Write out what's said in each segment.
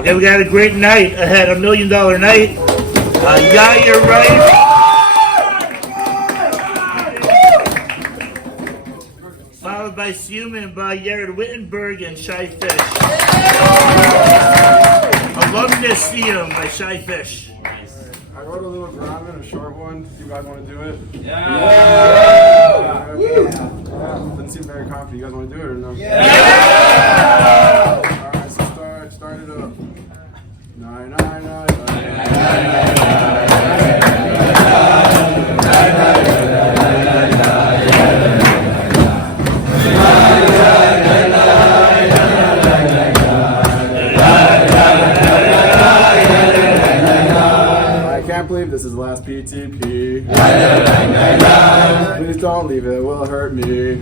Okay, we got a great night ahead, $1 million night. Yair Reich. Followed by Suman by Yered Wittenberg and Shai Fish. Alumnus Siyum by Shai Fish. I wrote a little Gramen, a short one. Do you guys want to do it? Yeah. Doesn't seem very confident. You guys want to do it or no? Yeah. Alright, so start it up. Nine. I can't believe this is the last PTP. Please don't leave, it will hurt me.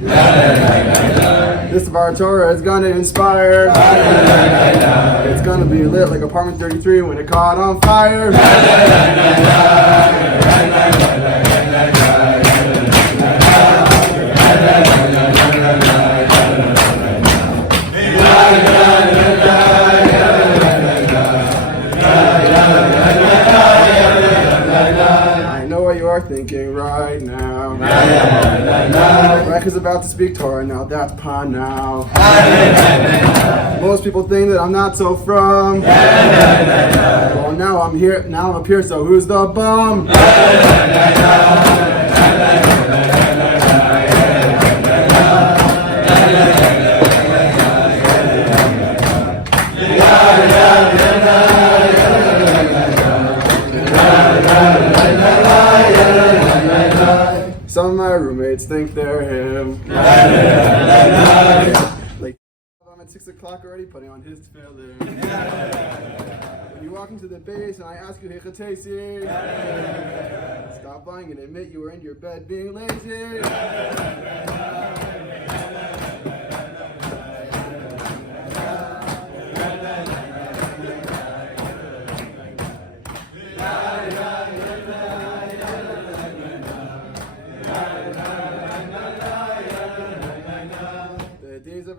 This Dvar Torah is gonna inspire. It's gonna be lit like apartment 33 when it caught on fire. Thinking right now. Reich is about to speak Torah now. That's pun now. Most people think that I'm not so from. Well, now I'm here. Now I'm up here. So who's the bum? Some of my roommates think they're him. Like, I'm at 6 o'clock already putting on his tefillin. When you walk into the base and I ask you, hey, Chatesi, stop lying and admit you were in your bed being lazy.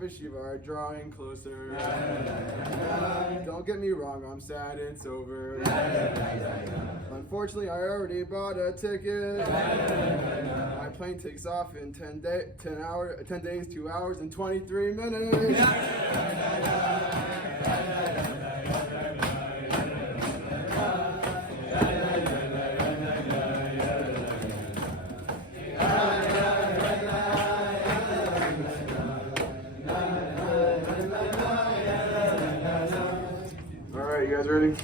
Yeshiva are drawing closer. Don't get me wrong, I'm sad it's over. Unfortunately, I already bought a ticket. My plane takes off in 10 days, 2 hours, and 23 minutes. You guys ready?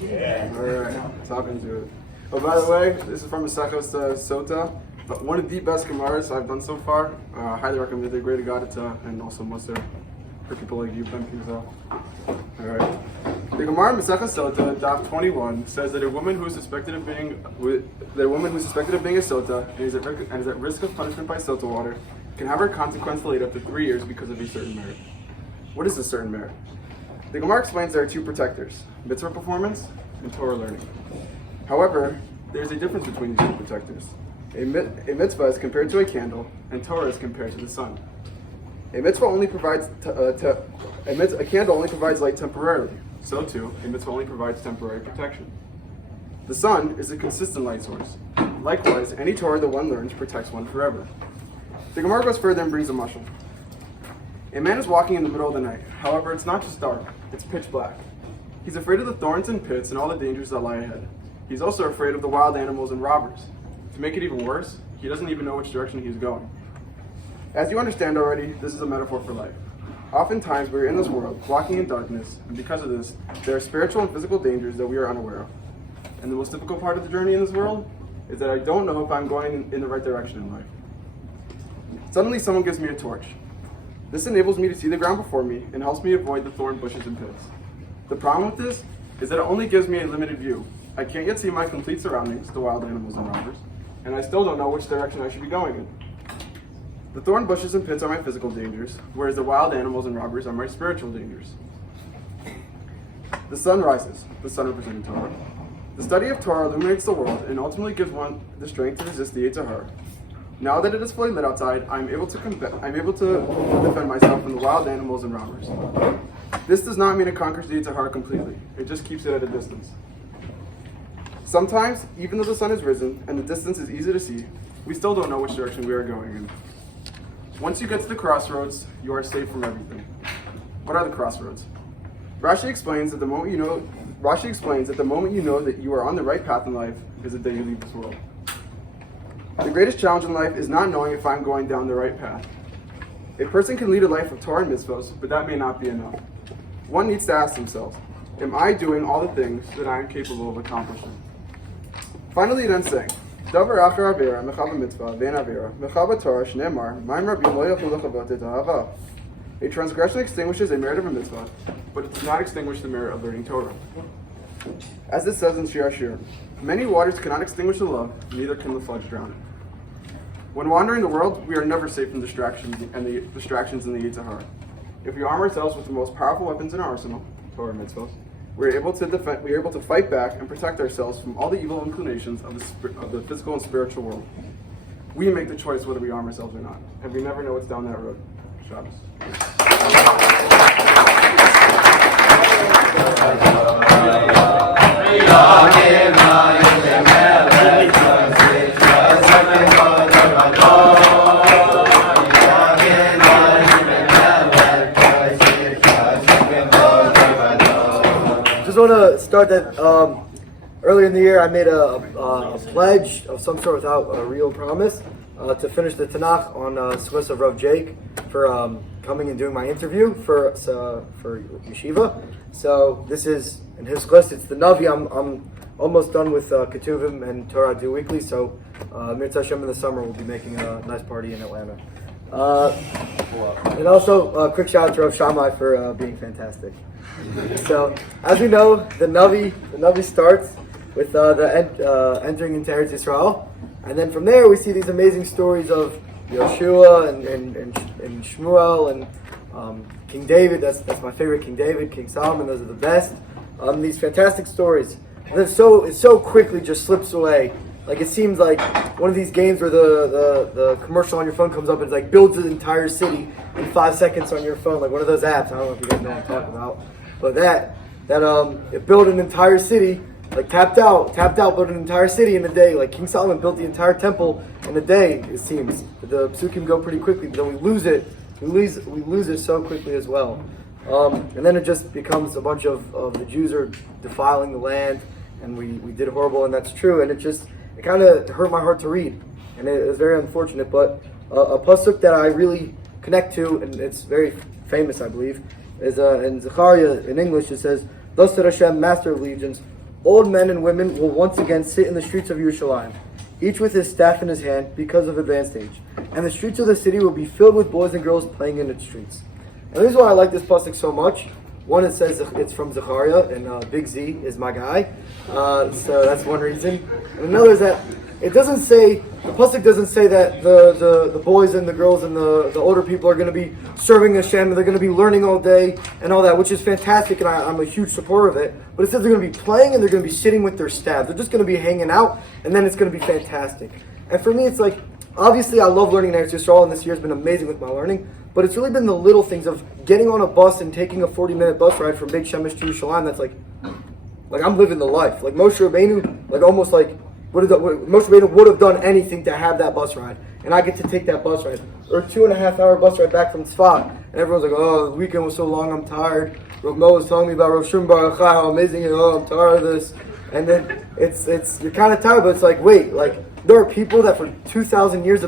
Yeah. Alright, let's hop into it. Oh, by the way, this is from Masechos Sota, one of the best Gemaras I've done so far. Highly recommend it. They're great Agadita and also Musar for people like you, Ben Pizza. Alright. The Gemara in Masechos Sota, Daf 21, says that a woman who is suspected of being a Sota and is at risk of punishment by Sota water can have her consequence delayed up to 3 years because of a certain merit. What is a certain merit? The Gemara explains there are two protectors, mitzvah performance and Torah learning. However, there's a difference between these two protectors. A mitzvah is compared to a candle, and Torah is compared to the sun. A candle only provides light temporarily. So too, a mitzvah only provides temporary protection. The sun is a consistent light source. Likewise, any Torah that one learns protects one forever. The Gemara goes further and brings a mashal. A man is walking in the middle of the night. However, it's not just dark, it's pitch black. He's afraid of the thorns and pits and all the dangers that lie ahead. He's also afraid of the wild animals and robbers. To make it even worse, he doesn't even know which direction he's going. As you understand already, this is a metaphor for life. Oftentimes, we're in this world, walking in darkness, and because of this, there are spiritual and physical dangers that we are unaware of. And the most difficult part of the journey in this world is that I don't know if I'm going in the right direction in life. Suddenly, someone gives me a torch. This enables me to see the ground before me and helps me avoid the thorn bushes and pits. The problem with this is that it only gives me a limited view. I can't yet see my complete surroundings, the wild animals and robbers, and I still don't know which direction I should be going in. The thorn bushes and pits are my physical dangers, whereas the wild animals and robbers are my spiritual dangers. The sun rises, the sun representing Torah. The study of Torah illuminates the world and ultimately gives one the strength to resist the Yetzirah. Now that it is fully lit outside, I'm able to defend myself from the wild animals and robbers. This does not mean it conquers the Yetzirah completely. It just keeps it at a distance. Sometimes, even though the sun has risen and the distance is easy to see, we still don't know which direction we are going in. Once you get to the crossroads, you are safe from everything. What are the crossroads? Rashi explains that the moment you know that you are on the right path in life is the day you leave this world. The greatest challenge in life is not knowing if I'm going down the right path. A person can lead a life of Torah and mitzvos, but that may not be enough. One needs to ask themselves, am I doing all the things that I am capable of accomplishing? Finally, then saying, Dvar achar avera mechava mitzvah ve'en avera mechava Torah shneimar ma'im rabim lo yochlu lechavot et ha'ava. A transgression extinguishes a merit of a mitzvah, but it does not extinguish the merit of learning Torah. As it says in Shir Hashirim, many waters cannot extinguish the love, neither can the floods drown it. When wandering the world, we are never safe from distractions in the Yetzirah. If we arm ourselves with the most powerful weapons in our arsenal, Torah mitzvahs, we are able to fight back and protect ourselves from all the evil inclinations of the physical and spiritual world. We make the choice whether we arm ourselves or not, and we never know what's down that road. Shabbos. Just want to start that earlier in the year I made a pledge of some sort without a real promise to finish the Tanakh on Swiss of Rav Jake for coming and doing my interview for Yeshiva. So this is in his list. It's the Navi. I'm almost done with Ketuvim and Torah I do weekly. So Mitzvah Hashem in the summer we'll be making a nice party in Atlanta. And also a quick shout out to Rav Shammai for being fantastic. So as we know, the Navi starts with entering into Eretz Yisrael. And then from there, we see these amazing stories of Yoshua and Shmuel and King David. That's my favorite, King David, King Solomon. Those are the best. These fantastic stories. And then it so quickly just slips away. Like it seems like one of these games where the commercial on your phone comes up and it's like builds an entire city in 5 seconds on your phone. Like one of those apps. I don't know if you guys know what I'm talking about. But it built an entire city. Like tapped out, built an entire city in a day. Like King Solomon built the entire temple in a day. It seems the psukim go pretty quickly, but then we lose it. We lose it so quickly as well. And then it just becomes a bunch of the Jews are defiling the land, and we did horrible, and that's true. And it kind of hurt my heart to read, and it was very unfortunate. But a pasuk that I really connect to, and it's very famous, I believe, is in Zechariah in English. It says, "Thus said Hashem, Master of Legions, old men and women will once again sit in the streets of Yerushalayim, each with his staff in his hand because of advanced age. And the streets of the city will be filled with boys and girls playing in its streets." And this is why I like this pasuk so much. One, it says it's from Zechariah, and Big Z is my guy. So that's one reason. And another is that it doesn't say, the pasuk doesn't say that the boys and the girls and the older people are going to be serving Hashem and they're going to be learning all day and all that, which is fantastic, and I'm a huge supporter of it. But it says they're going to be playing and they're going to be sitting with their staff. They're just going to be hanging out, and then it's going to be fantastic. And for me, it's like, obviously I love learning in Eretz Yisrael, and this year's been amazing with my learning, but it's really been the little things of getting on a bus and taking a 40-minute bus ride from Beit Shemesh to Yerushalayim. That's like I'm living the life. Like Moshe Rabbeinu, Moshe Rabbeinu would have done anything to have that bus ride, and I get to take that bus ride, or a 2.5-hour bus ride back from Tzfat, and everyone's like, "Oh, the weekend was so long, I'm tired." Rav Mo was telling me about Rav Shimon Bar Yochai, how amazing it is. Oh, I'm tired of this, and then it's you're kind of tired, but it's like, wait, like there are people that for 2,000 years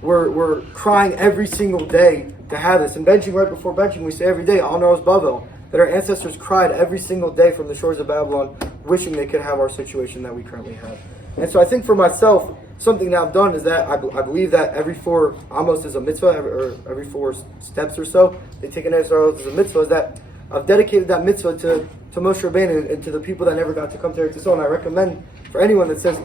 were crying every single day to have this, and benching right before benching, we say every day, Al Naros Bavel, that our ancestors cried every single day from the shores of Babylon, wishing they could have our situation that we currently have. And so I think for myself, something that I've done is that I believe that every 4 amos is a mitzvah, or every 4 steps or so, they take an Israel as a mitzvah, is that I've dedicated that mitzvah to Moshe Rabbeinu and to the people that never got to come to Eretz Yisrael. And I recommend for anyone that says,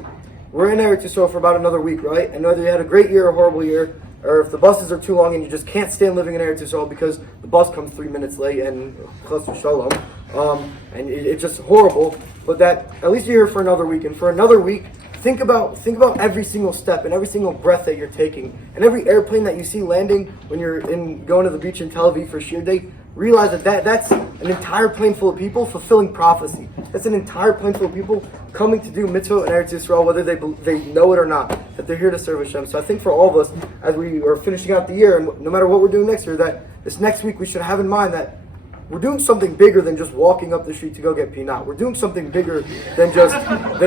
we're in Eretz Yisrael for about another week, right? And whether you had a great year or a horrible year, or if the buses are too long and you just can't stand living in Eretz Yisrael because the bus comes 3 minutes late and chas v'shalom, and it's just horrible. But that at least you're here for another week, and for another week, think about every single step and every single breath that you're taking, and every airplane that you see landing when you're going to the beach in Tel Aviv for Shir Day. Realize that's an entire plane full of people fulfilling prophecy. That's an entire plane full of people coming to do mitzvah in Eretz Yisrael, whether they know it or not, that they're here to serve Hashem. So I think for all of us, as we are finishing out the year, and no matter what we're doing next year, that this next week we should have in mind that we're doing something bigger than just walking up the street to go get peanut. We're doing something bigger than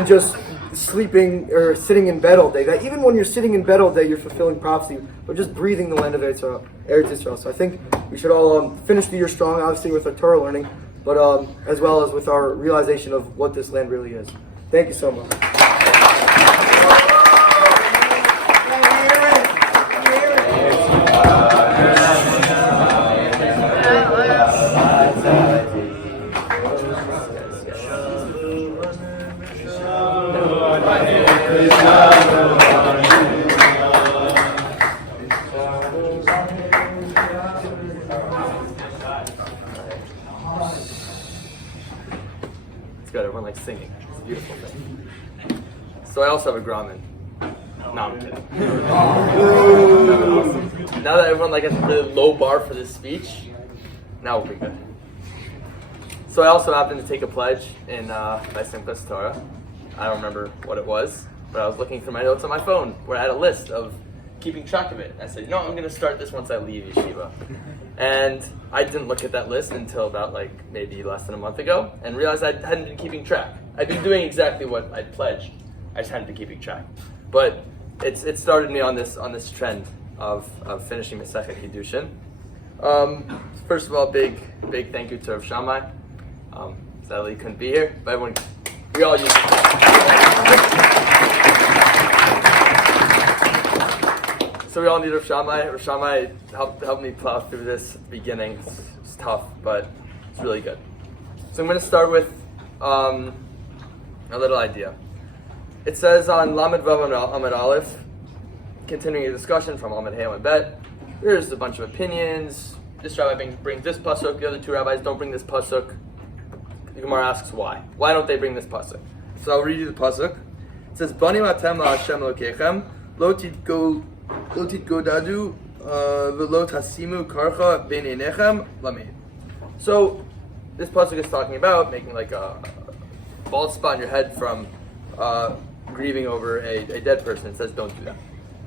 just sleeping or sitting in bed all day. That even when you're sitting in bed all day, you're fulfilling prophecy, but just breathing the land of Eretz Yisrael. So I think we should all finish the year strong, obviously with our Torah learning, but as well as with our realization of what this land really is. Thank you so much. Everyone likes singing. It's a beautiful thing. So I also have a Gramen. No, I'm kidding. Now that everyone has a really low bar for this speech, now we'll be good. So I also happened to take a pledge in by Simchas Torah. I don't remember what it was, but I was looking through my notes on my phone where I had a list of keeping track of it. I said, I'm going to start this once I leave yeshiva. And I didn't look at that list until about maybe less than a month ago, and realized I hadn't been keeping track. I'd been doing exactly what I'd pledged. I just hadn't been keeping track. But it started me on this trend of finishing Masechet Kiddushin. First of all, big thank you to Rav Shammai. Sadly, he couldn't be here, but we all use it. So we all need Rav Shammai. Rav Shammai helped me plow through this at the beginning. It's tough, but it's really good. So I'm going to start with a little idea. It says on Lamed Vav Amud Aleph, continuing a discussion from Amud Hey Amud Bet, there's a bunch of opinions. This rabbi brings this pasuk, the other two rabbis don't bring this pasuk. The Gemara asks why. Why don't they bring this pasuk? So I'll read you the pasuk. It says, Banim atem la Hashem lokechem, lo titgodadu v'lo tasimu karcha ben einechem lamed. So this pasuk is talking about making a bald spot in your head from grieving over a dead person. It says don't do that.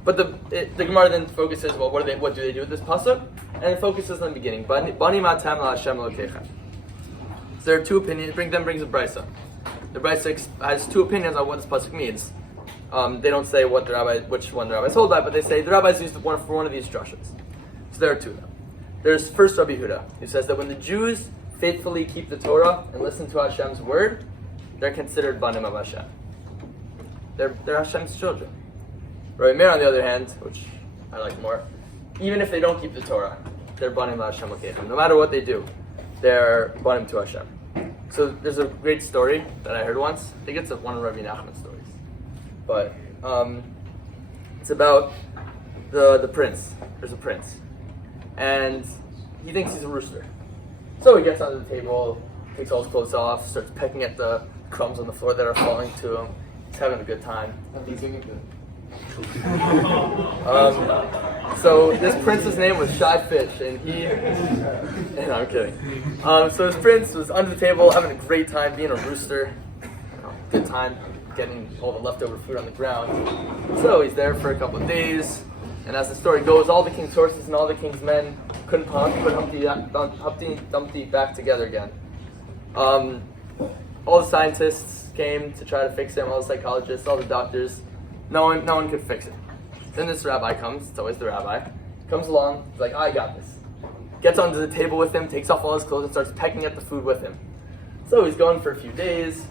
But the Gemara then focuses, well, what do they do with this pasuk? And it focuses on the beginning. Banim atem la Hashem lokechem. So there are two opinions. Brings a brisa. The brisa has two opinions on what this pasuk means. They don't say which one the rabbis hold by, but they say the rabbis used for one of these drushes. So there are two of them. There's first Rabbi Yehuda, who says that when the Jews faithfully keep the Torah and listen to Hashem's word, they're considered banim of Hashem. They're Hashem's children. Rabbi Meir, on the other hand, which I like more, even if they don't keep the Torah, they're banim la Hashem l'keichem. No matter what they do, they're banim to Hashem. So there's a great story that I heard once. I think it's one of Rabbi Nachman's stories. But it's about the prince. There's a prince. And he thinks he's a rooster. So he gets under the table, takes all his clothes off, starts pecking at the crumbs on the floor that are falling to him. He's having a good time. So this prince's name was Shai Fish, and no, I'm kidding. So this prince was under the table, having a great time, being a rooster. Good time, getting all the leftover food on the ground. So he's there for a couple of days, and as the story goes, all the king's horses and all the king's men couldn't put Humpty Dumpty back together again. All the scientists came to try to fix him, all the psychologists, all the doctors. No one could fix it. Then this rabbi comes, it's always the rabbi, comes along, he's like, I got this. Gets onto the table with him, takes off all his clothes and starts pecking at the food with him. So he's going for a few days.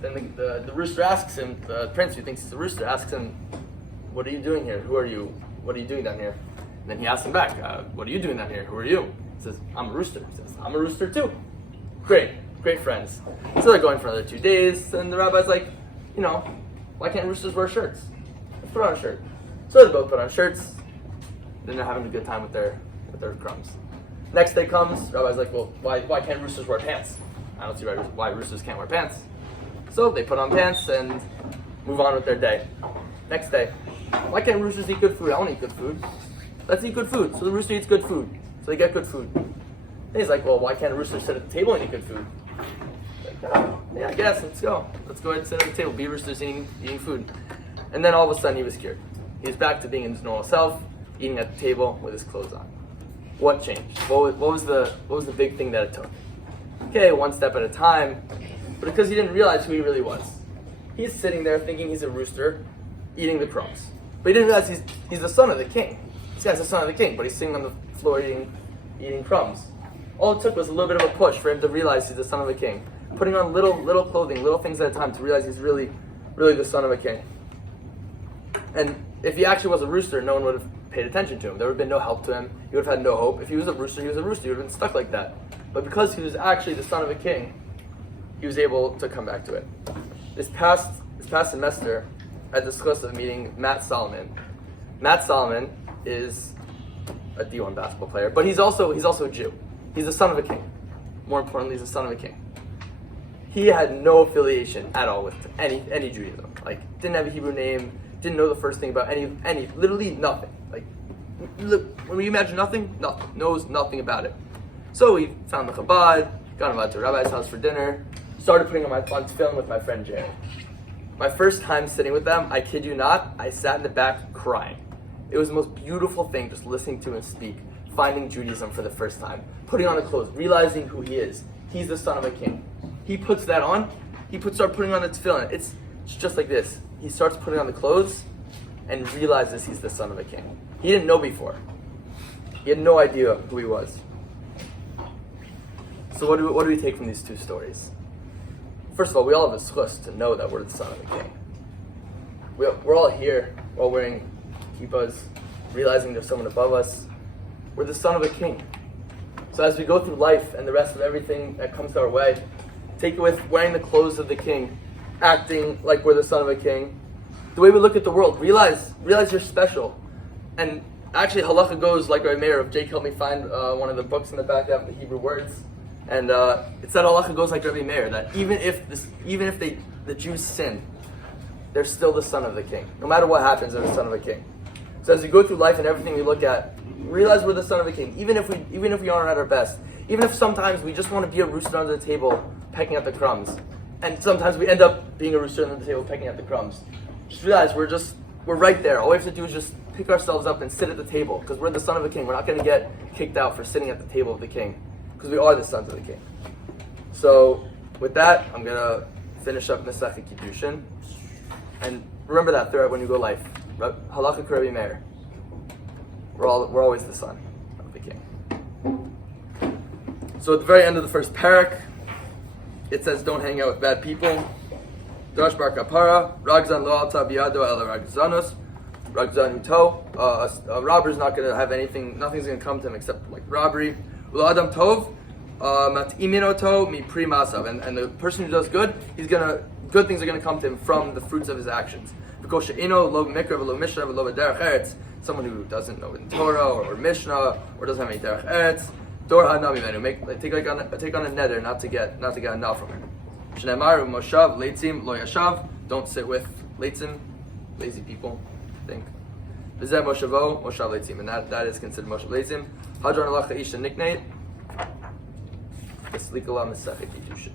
Then the rooster asks him, the prince who thinks he's a rooster, asks him, what are you doing here? Who are you? What are you doing down here? And then he asks him back, what are you doing down here? Who are you? He says, I'm a rooster. He says, I'm a rooster too. Great friends. So they're going for another 2 days, and the rabbi's like, why can't roosters wear shirts? Let's put on a shirt. So they both put on shirts. Then they're having a good time with their crumbs. Next day comes, rabbi's like, well, why can't roosters wear pants? I don't see why roosters can't wear pants. So they put on pants and move on with their day. Next day, why can't roosters eat good food? I want to eat good food. Let's eat good food. So the rooster eats good food. So they get good food. And he's like, well, why can't a rooster sit at the table and eat good food? Yeah, I guess, let's go. Let's go ahead and sit at the table, be roosters eating food. And then all of a sudden he was cured. He was back to being his normal self, eating at the table with his clothes on. What changed? What was the big thing that it took? Okay, one step at a time, but because he didn't realize who he really was. He's sitting there thinking he's a rooster, eating the crumbs. But he didn't realize he's the son of the king. This guy's the son of the king, but he's sitting on the floor eating crumbs. All it took was a little bit of a push for him to realize he's the son of a king. Putting on little clothing, little things at a time to realize he's really the son of a king. And if he actually was a rooster, no one would have paid attention to him. There would have been no help to him. He would have had no hope. If he was a rooster, he was a rooster. He would have been stuck like that. But because he was actually the son of a king, he was able to come back to it. This past semester, I had the chus of meeting Matt Solomon. Matt Solomon is a D1 basketball player, but he's also a Jew. He's the son of a king. More importantly, he's the son of a king. He had no affiliation at all with any Judaism. Like, didn't have a Hebrew name, didn't know the first thing about any literally nothing. Like, when we imagine nothing, knows nothing about it. So we found the Chabad, got invited to a rabbi's house for dinner, started putting on film with my friend Jared. My first time sitting with them, I kid you not, I sat in the back crying. It was the most beautiful thing just listening to him speak, finding Judaism for the first time, putting on the clothes, realizing who he is. He's the son of a king. He puts that on, starts putting on the tefillin. It's just like this. He starts putting on the clothes and realizes he's the son of a king. He didn't know before. He had no idea who he was. So what do we take from these two stories? First of all, we all have a schus to know that we're the son of a king. We're all here, we're all wearing kippahs, realizing there's someone above us. We're the son of a king. So as we go through life and the rest of everything that comes our way, take it with wearing the clothes of the king, acting like we're the son of a king. The way we look at the world, realize you're special. And actually, halacha goes like Rav Meir. If Jake helped me find one of the books in the back that have the Hebrew words, and it said halacha goes like Rav Meir, that even if the Jews sin, they're still the son of the king. No matter what happens, they're the son of a king. So as we go through life and everything we look at, realize we're the son of a king. Even if we aren't at our best, even if sometimes we just want to be a rooster under the table, pecking at the crumbs, and sometimes we end up being a rooster under the table, pecking at the crumbs. Just realize we're right there. All we have to do is just pick ourselves up and sit at the table, because we're the son of a king. We're not going to get kicked out for sitting at the table of the king, because we are the sons of the king. So with that, I'm going to finish up Masechet Kiddushin. And remember that throughout when you go life. Halacha Rav Meir. We're always the son of the king. So at the very end of the first parak, it says, don't hang out with bad people. Drash bar kapara, ragzan lo alta biyado el ragzanos, ragzan uto. A robber's not going to have anything, nothing's going to come to him except like robbery. Ula adam tov, mat'iminoto mi pri masav. And the person who does good, good things are going to come to him from the fruits of his actions. Because she'ino lo mikra v'lo mishnah v'lo b'derech eretz. Someone who doesn't know in Torah or Mishnah or doesn't have any derech eretz. Dor hanami menu. Take on a neder not to get enough from him. Shneimar moshav leitzim lo yashav. Don't sit with leitzim, lazy people. Think. V'zeh moshavo moshav leitzim, and that is considered moshav leitzim. Hadron alacha isha nikneit. Eslikala Masechet Kiddushin.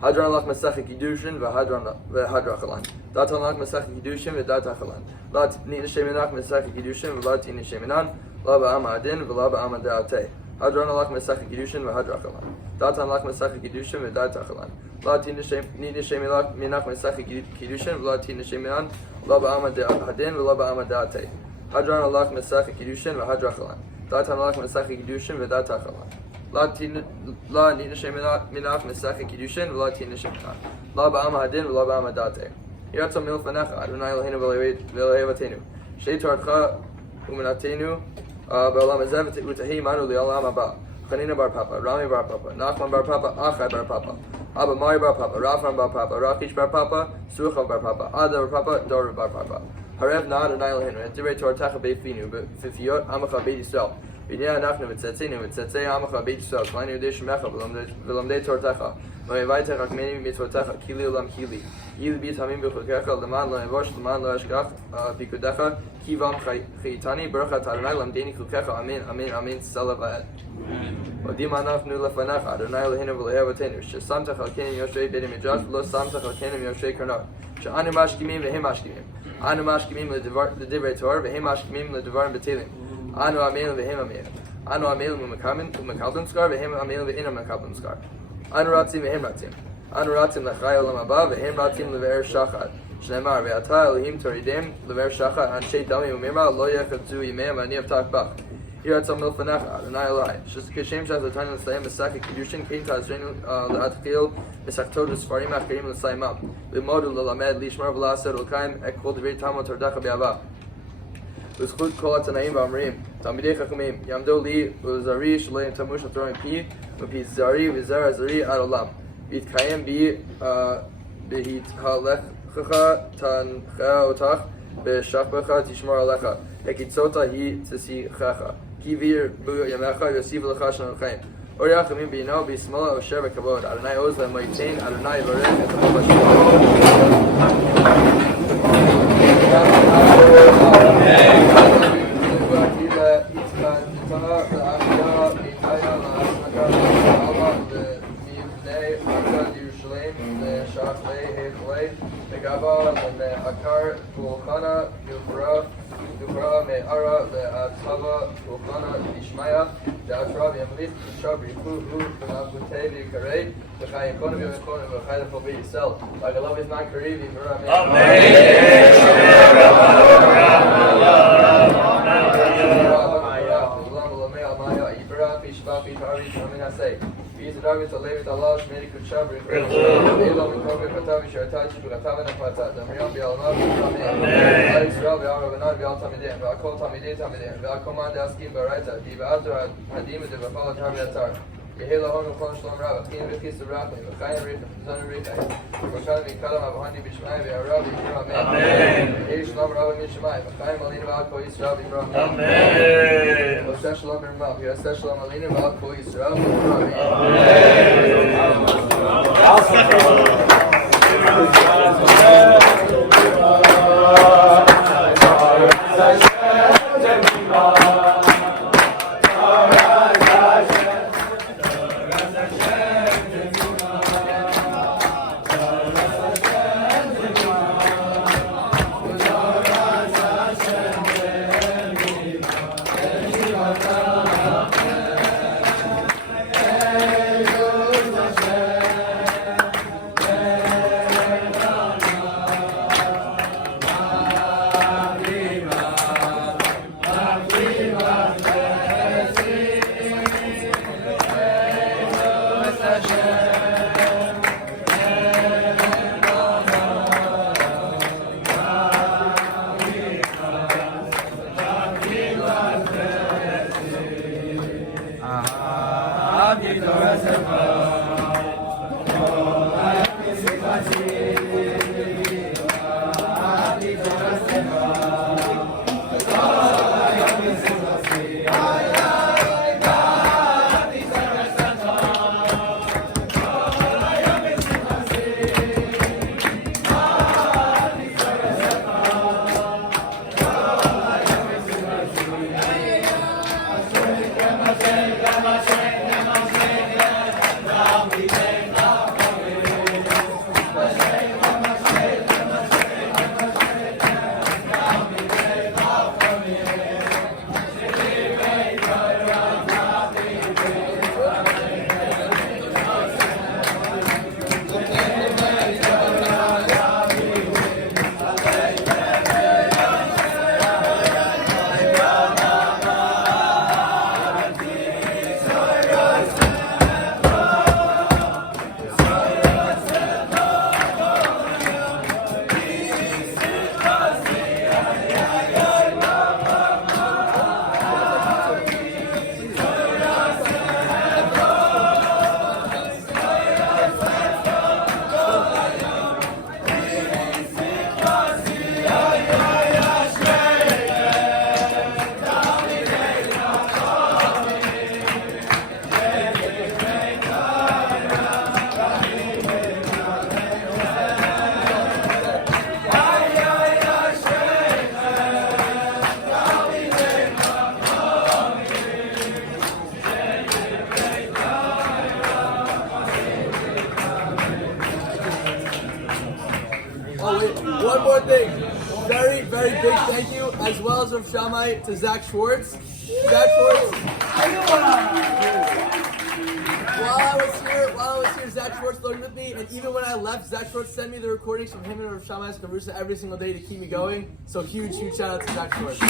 Hadron alach Masechet Kiddushin v'hadrachalan. Dat alach Masechet Kiddushin v'datachalan. La tini sheminach Masechet Kiddushin v'la tini sheminan. La ba'am adin v'la ba'am da'atei. Hadron alach Masechet Kiddushin v'hadrachalan. Dat alach Masechet Kiddushin v'datachalan. La tini sheminach Masechet Kiddushin v'la tini sheminan. La ba'am adin v'la ba'am da'atei. Hadron alach Masechet Kiddushin v'hadrachalan. Dat alach Masechet Kiddushin v'datachalan. La nina sheminach Masechet Kiddushin v'la tina sheminan. La ba'am hadin v'la ba'am da'atei. Yiratzon milfanecha Adonai Eloheinu v'le'evatenu. Shei toratcha u'menatenu בעולם הזה ותהי עמנו לעולם הבא. חנינא בר פפא, רמי בר פפא, נחמן בר פפא, אחי בר פפא, אבא מרי בר פפא, רפרם בר פפא, רקיש בר פפא, סוכב בר פפא, עדה בר פפא, דור בר פפא. הרב נא אדוני אלוהינו, את דברי תורתך בפינו, בפיפיות עמך בית ישראל. והנה אנחנו וצאצאינו וצאצאי עמך בית ישראל, כולנו יודעי שמך ולומדי תורתך, ואוהבי תחכמני במצוותיך, כי לי עולם כי לי. יהי ליבי תמים בחוקיך, למען לא אבוש, למען לא אשכח פיקודך, כי בם חייתני, ברוך אתה אדוני למדני חוקיך, אמן, אמן, אמן, סלע ועד. עודים אנחנו לפניך, אדוני אלוהינו ואלוהי אבותינו, ששמת חלקנו מיושבי בית המקדש ולא שמת חלקנו מיושבי קרנות, שאנו משכימים והם משכימים. אנו משכימים לדברי תורה והם משכימים לדברים בטלים. אנו עמלים והם עמלים. אנו עמלים ומקבלים שכר והם עמלים ואינם מקבלים שכר. אנו רצים והם רצים. אנו רצים לחיי העולם הבא והם רצים לבאר שחת. שנאמר, ואתה אלוהים תורידם לבאר שחת, אנשי דמי ומרמה לא יחפצו ימיהם ואני אבטח בך. יהי רצון מלפניך, אדוני אלוהי, כשם שעזרתנו לסיים מסכת קידושין, כן תעזרנו להתחיל מסכתות וספרים אחרים לסיימם, ללמוד וללמד, לשמור ולעשות ולקיים את כל דברי תלמוד תורתך באהבה. בזכות כל התנאים והאומרים, תלמידי חכמים, יעמדו לי ולזרעי שלא יתמוש התורה מפי, ומפי זרעי וזרע זרעי עד עולם. ויתקיים בי בהתהלכך תנחה אותך, בשכבך תשמור עליך, הקיצותה היא תשיחך. כי וירבו ימיך ויוסיפו לך שנות חיים. אור יחמים בינו בשמאלה אושר וכבוד. אדוני עוז להם ויתן, אדוני יברך את עמו בשמאלה. וגבה למעקר ולחנה דוברה מערה לעצבה ולחנה לשמיה לעצרה וימליך תושב בריחו הוא במלכותי ויקרא וחי יכונו ויכונו וחי לכל בית ישראל והגלה בזמן קריב יברא He's a dog with a levy with Allah, Shmeri Kutshav, Elo, Mikova, Katav, Sharatav, Shukatav, and Apatat, Amriam, Bialanav, Amen. Alex, Rav, Yarav, Bial Tamidin, Valkol Tamidin, Tamidin, Valkoman, Daskin, Baraita, Divato, Hadim, Devapala, Taviatar. Yehela Hon, Kol Shalom Rav, Akin, Vechis, Rabin, Vachayim, Rich, Zan, Richai, Vakhan, Mikalam, Avahandi, Bishmai, Arav, Amen. Yeh Shalom Rav, Mishmai, Vachayim, Alin, Valko, Yisrael, Amen. Amen. Oseh Shalom, Birmal, Yaseh Shalom, Alin, Valko, Yisrael, more thing. Very, very big thank you, as well as Rav Shammai, to Zach Schwartz. Zach Schwartz. While I was here, Zach Schwartz learned with me, and even when I left, Zach Schwartz sent me the recordings from him and Rav Shammai's Karusa every single day to keep me going. So huge shout out to Zach Schwartz.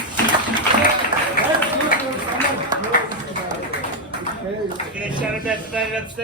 Okay, shout out that tonight upstairs.